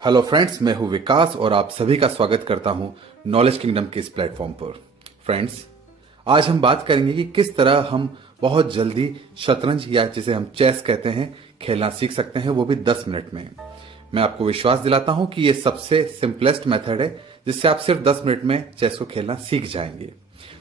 Hello friends, मैं हूं विकास और आप सभी का स्वागत करता हूं नॉलेज किंगडम के इस प्लेटफॉर्म पर। फ्रेंड्स, आज हम बात करेंगे कि किस तरह हम बहुत जल्दी शतरंज या जिसे हम चेस कहते हैं खेलना सीख सकते हैं, वो भी 10 मिनट में। मैं आपको विश्वास दिलाता हूं कि ये सबसे सिंपलेस्ट मेथड है जिससे आप सिर्फ 10 मिनट में चेस को खेलना सीख जाएंगे।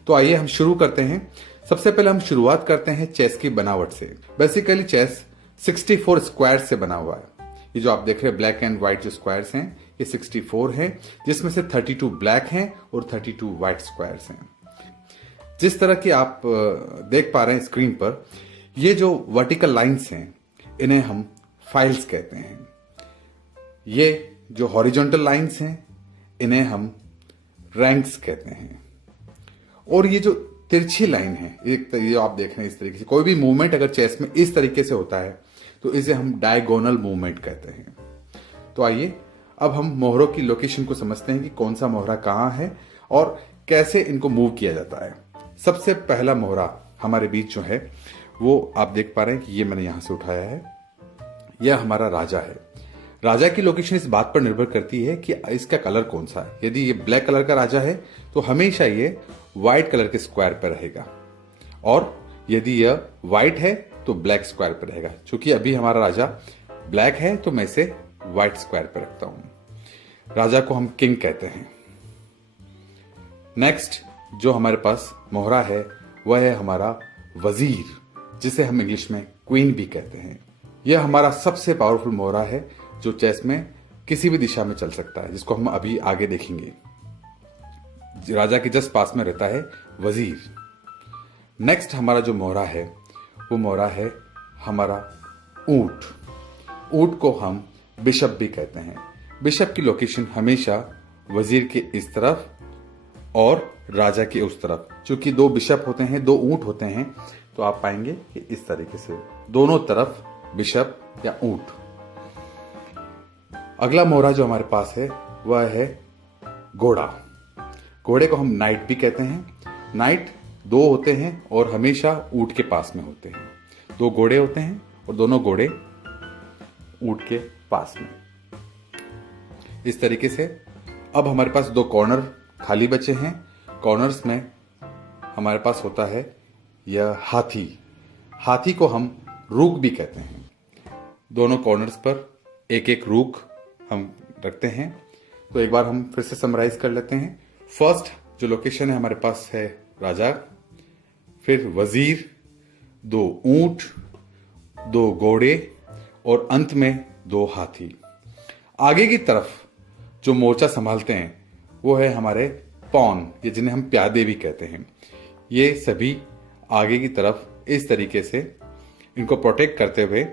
तो आइए हम शुरू करते हैं। सबसे पहले हम शुरुआत करते हैं चेस की बनावट से। बेसिकली चेस 64 स्क्वायर से बना हुआ है। ये जो आप देख रहे हैं ब्लैक एंड व्हाइट जो स्क्वायर्स हैं, ये 64 हैं, जिसमें से 32 ब्लैक हैं और 32 व्हाइट स्क्वायर्स हैं। जिस तरह की आप देख पा रहे हैं स्क्रीन पर, ये जो वर्टिकल लाइंस हैं इन्हें हम फाइल्स कहते हैं। ये जो हॉरिजॉन्टल लाइंस हैं इन्हें हम रैंक्स कहते हैं। और ये जो तिरछी लाइन है, ये आप देख रहे हैं इस तरीके से, कोई भी मूवमेंट अगर चेस में इस तरीके से होता है तो इसे हम डायगोनल मूवमेंट कहते हैं। तो आइए अब हम मोहरों की लोकेशन को समझते हैं कि कौन सा मोहरा कहां है और कैसे इनको मूव किया जाता है। सबसे पहला मोहरा हमारे बीच जो है वो आप देख पा रहे हैं कि ये मैंने यहां से उठाया है। यह हमारा राजा है। राजा की लोकेशन इस बात पर निर्भर करती है कि इसका कलर कौन सा है। यदि ये ब्लैक कलर का राजा है तो हमेशा ये व्हाइट कलर के स्क्वायर पर रहेगा, और यदि यह व्हाइट है तो ब्लैक स्क्वायर पर रहेगा। क्योंकि अभी हमारा राजा ब्लैक है तो मैं इसे व्हाइट स्क्वायर पर रखता हूं। राजा को हम किंग कहते हैं। नेक्स्ट जो हमारे पास मोहरा है वह है हमारा वजीर, जिसे हम इंग्लिश में क्वीन भी कहते हैं। यह हमारा सबसे पावरफुल मोहरा है जो चेस में किसी भी दिशा में चल सकता है, जिसको हम अभी आगे देखेंगे। राजा के जस्ट पास में रहता है वजीर। नेक्स्ट हमारा जो मोहरा है वो मोहरा है हमारा ऊंट। ऊंट को हम बिशप भी कहते हैं। बिशप की लोकेशन हमेशा वजीर के इस तरफ और राजा के उस तरफ। चूंकि दो बिशप होते हैं, दो ऊंट होते हैं, तो आप पाएंगे कि इस तरीके से दोनों तरफ बिशप या ऊंट। अगला मोहरा जो हमारे पास है वह है घोड़ा। घोड़े को हम नाइट भी कहते हैं। नाइट दो होते हैं और हमेशा ऊंट के पास में होते हैं। दो घोड़े होते हैं और दोनों घोड़े ऊंट के पास में। इस तरीके से अब हमारे पास दो कॉर्नर खाली बचे हैं। कॉर्नर्स में हमारे पास होता है यह हाथी। हाथी को हम रूक भी कहते हैं। दोनों कॉर्नर्स पर एक एक रूक हम रखते हैं। तो एक बार हम फिर से समराइज कर लेते हैं। फर्स्ट जो लोकेशन है हमारे पास है राजा, फिर वजीर, दो ऊंट, दो घोड़े और अंत में दो हाथी। आगे की तरफ जो मोर्चा संभालते हैं वो है हमारे पॉन, ये जिन्हें हम प्यादे भी कहते हैं। ये सभी आगे की तरफ इस तरीके से इनको प्रोटेक्ट करते हुए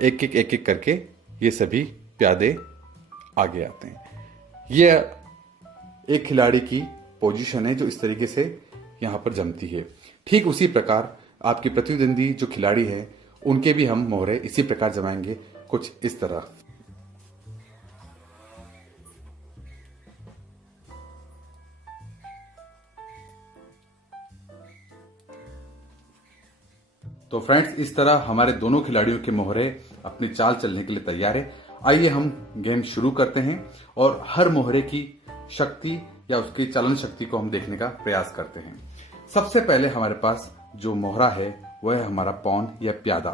एक एक करके ये सभी प्यादे आगे आते हैं। ये एक खिलाड़ी की पोजीशन है जो इस तरीके से यहां पर जमती है। ठीक उसी प्रकार आपके प्रतिद्वंदी जो खिलाड़ी है उनके भी हम मोहरे इसी प्रकार जमाएंगे, कुछ इस तरह। तो फ्रेंड्स, इस तरह हमारे दोनों खिलाड़ियों के मोहरे अपनी चाल चलने के लिए तैयार है। आइए हम गेम शुरू करते हैं और हर मोहरे की शक्ति या उसकी चलन शक्ति को हम देखने का प्रयास करते हैं। सबसे पहले हमारे पास जो मोहरा है वह है हमारा पॉन या प्यादा।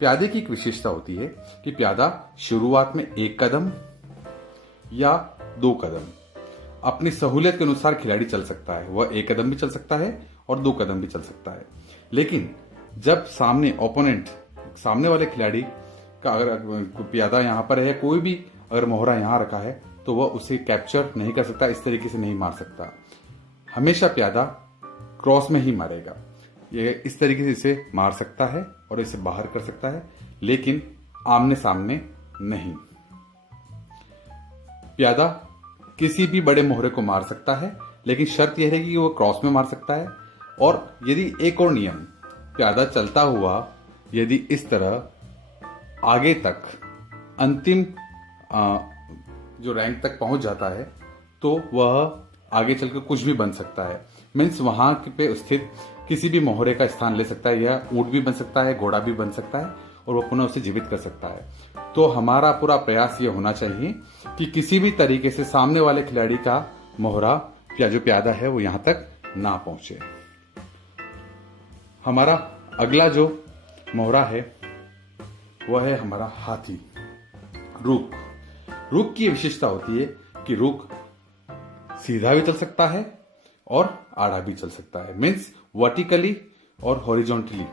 प्यादे की एक विशेषता होती है कि प्यादा शुरुआत में 1 कदम या 2 कदम अपनी सहूलियत के अनुसार खिलाड़ी चल सकता है। वह 1 कदम भी चल सकता है और 2 कदम भी चल सकता है। लेकिन जब सामने वाले खिलाड़ी का अगर प्यादा यहां पर है, कोई भी अगर मोहरा यहां रखा है, तो वह उसे कैप्चर नहीं कर सकता, इस तरीके से नहीं मार सकता। हमेशा प्यादा क्रॉस में ही मारेगा। ये इस तरीके से इसे मार सकता है और इसे बाहर कर सकता है, लेकिन आमने सामने नहीं। प्यादा किसी भी बड़े मोहरे को मार सकता है, लेकिन शर्त यह रहेगी कि वो क्रॉस में मार सकता है। और यदि एक और नियम, प्यादा चलता हुआ यदि इस तरह आगे तक अंतिम जो रैंक तक पहुंच जाता है तो वह आगे चलकर कुछ भी बन सकता है। मीन्स वहां पे स्थित किसी भी मोहरे का स्थान ले सकता है। यह ऊंट भी बन सकता है, घोड़ा भी बन सकता है, और वो पुनः उसे जीवित कर सकता है। तो हमारा पूरा प्रयास ये होना चाहिए कि किसी भी तरीके से सामने वाले खिलाड़ी का मोहरा या जो प्यादा है वो यहां तक ना पहुंचे। हमारा अगला जो मोहरा है वह है हमारा हाथी, रुक। रुक की विशेषता होती है कि रुक सीधा भी चल सकता है और आड़ा भी चल सकता है, मीन्स वर्टिकली और हॉरिजॉन्टली।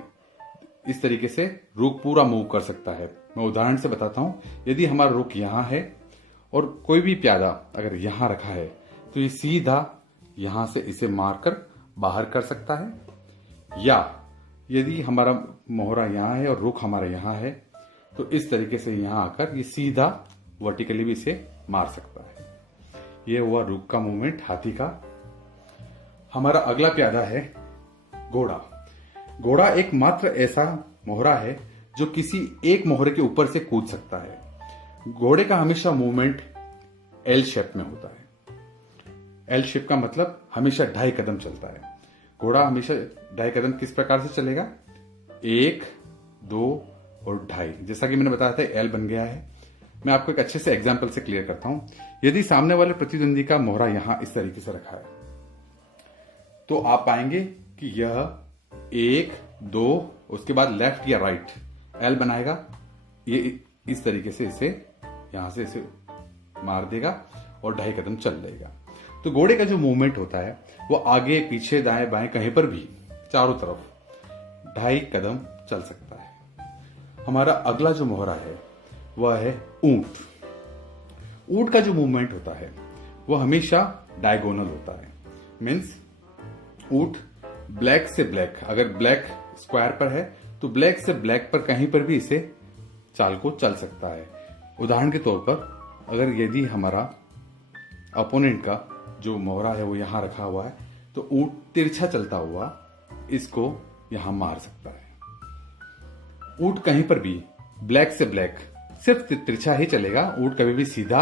इस तरीके से रुक पूरा मूव कर सकता है। मैं उदाहरण से बताता हूं, यदि हमारा रुक यहां है और कोई भी प्यादा अगर यहां रखा है तो ये सीधा यहां से इसे मारकर बाहर कर सकता है, या यदि हमारा मोहरा यहां है और रुक हमारा यहां है तो इस तरीके से यहां आकर ये सीधा वर्टिकली भी इसे मार सकता है। ये हुआ रुक का मूवमेंट हाथी का। हमारा अगला प्यादा है घोड़ा। घोड़ा एकमात्र ऐसा मोहरा है जो किसी एक मोहरे के ऊपर से कूद सकता है। घोड़े का हमेशा मूवमेंट एल शेप में होता है। एल शेप का मतलब हमेशा 2.5 कदम चलता है। घोड़ा हमेशा 2.5 कदम किस प्रकार से चलेगा? 1, 2 और 2.5। जैसा कि मैंने बताया था एल बन गया है। मैं आपको एक अच्छे से एग्जाम्पल से क्लियर करता हूं। यदि सामने वाले प्रतिद्वंदी का मोहरा यहां इस तरीके से रखा है तो आप पाएंगे कि यह 1, 2 उसके बाद लेफ्ट या राइट एल बनाएगा। ये इस तरीके से इसे यहां से इसे मार देगा और 2.5 कदम चल लेगा। तो घोड़े का जो मूवमेंट होता है वो आगे पीछे दाएं बाएं कहीं पर भी चारों तरफ 2.5 कदम चल सकता है। हमारा अगला जो मोहरा है वह है ऊंट। ऊंट का जो मूवमेंट होता है वह हमेशा डायगोनल होता है, मीन्स ऊंट ब्लैक से ब्लैक, अगर ब्लैक स्क्वायर पर है तो ब्लैक से ब्लैक पर कहीं पर भी इसे चाल को चल सकता है। उदाहरण के तौर पर अगर यदि हमारा अपोनेंट का जो मोहरा है वो यहां रखा हुआ है तो ऊंट तिरछा चलता हुआ इसको यहां मार सकता है। ऊंट कहीं पर भी ब्लैक से ब्लैक सिर्फ तिरछा ही चलेगा, ऊंट कभी भी सीधा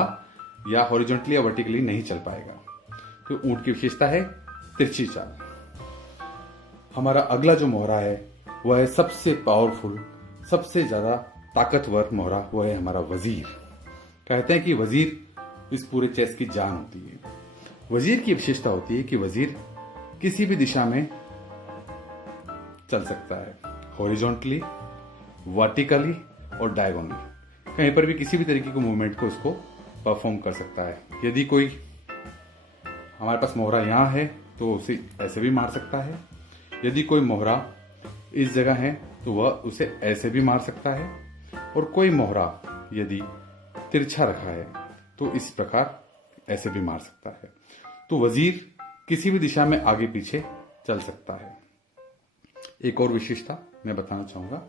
या हॉरिजॉन्टली या वर्टिकली नहीं चल पाएगा। तो ऊंट की विशेषता है तिरछी चाल। हमारा अगला जो मोहरा है वह है सबसे पावरफुल, सबसे ज्यादा ताकतवर मोहरा, वह है हमारा वजीर। कहते हैं कि वजीर इस पूरे चेस की जान होती है। वजीर की विशेषता होती है कि वजीर किसी भी दिशा में चल सकता है, हॉरिजॉन्टली, वर्टिकली और डायगोनली। कहीं पर भी किसी भी तरीके के मूवमेंट को उसको परफॉर्म कर सकता है। यदि कोई हमारे पास मोहरा यहां है तो उसे ऐसे भी मार सकता है, यदि कोई मोहरा इस जगह है तो वह उसे ऐसे भी मार सकता है, और कोई मोहरा यदि तिरछा रखा है तो इस प्रकार ऐसे भी मार सकता है। तो वजीर किसी भी दिशा में आगे पीछे चल सकता है। एक और विशेषता मैं बताना चाहूंगा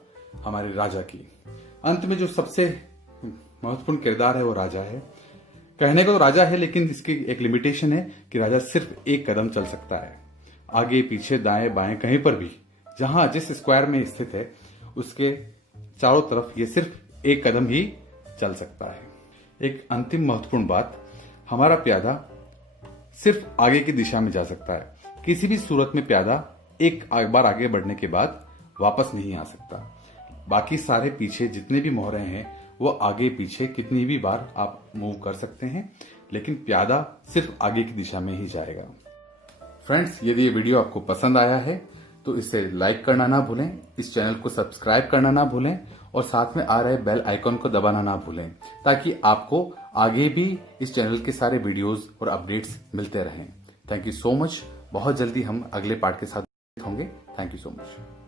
हमारे राजा की। अंत में जो सबसे महत्वपूर्ण किरदार है वो राजा है। कहने को तो राजा है लेकिन इसकी एक लिमिटेशन है कि राजा सिर्फ 1 कदम चल सकता है, आगे पीछे दाएं बाएं कहीं पर भी, जहां जिस स्क्वायर में स्थित है उसके चारों तरफ ये सिर्फ 1 कदम ही चल सकता है। एक अंतिम महत्वपूर्ण बात, हमारा प्यादा सिर्फ आगे की दिशा में जा सकता है। किसी भी सूरत में प्यादा एक बार आगे बढ़ने के बाद वापस नहीं आ सकता। बाकी सारे पीछे जितने भी मोहरे हैं वो आगे पीछे कितनी भी बार आप मूव कर सकते हैं, लेकिन प्यादा सिर्फ आगे की दिशा में ही जाएगा। फ्रेंड्स, यदि ये वीडियो आपको पसंद आया है तो इसे लाइक करना ना भूलें, इस चैनल को सब्सक्राइब करना ना भूलें और साथ में आ रहे बेल आइकॉन को दबाना ना भूलें, ताकि आपको आगे भी इस चैनल के सारे वीडियोस और अपडेट्स मिलते रहें। Thank you so much. बहुत जल्दी हम अगले पार्ट के साथ होंगे। Thank you so much.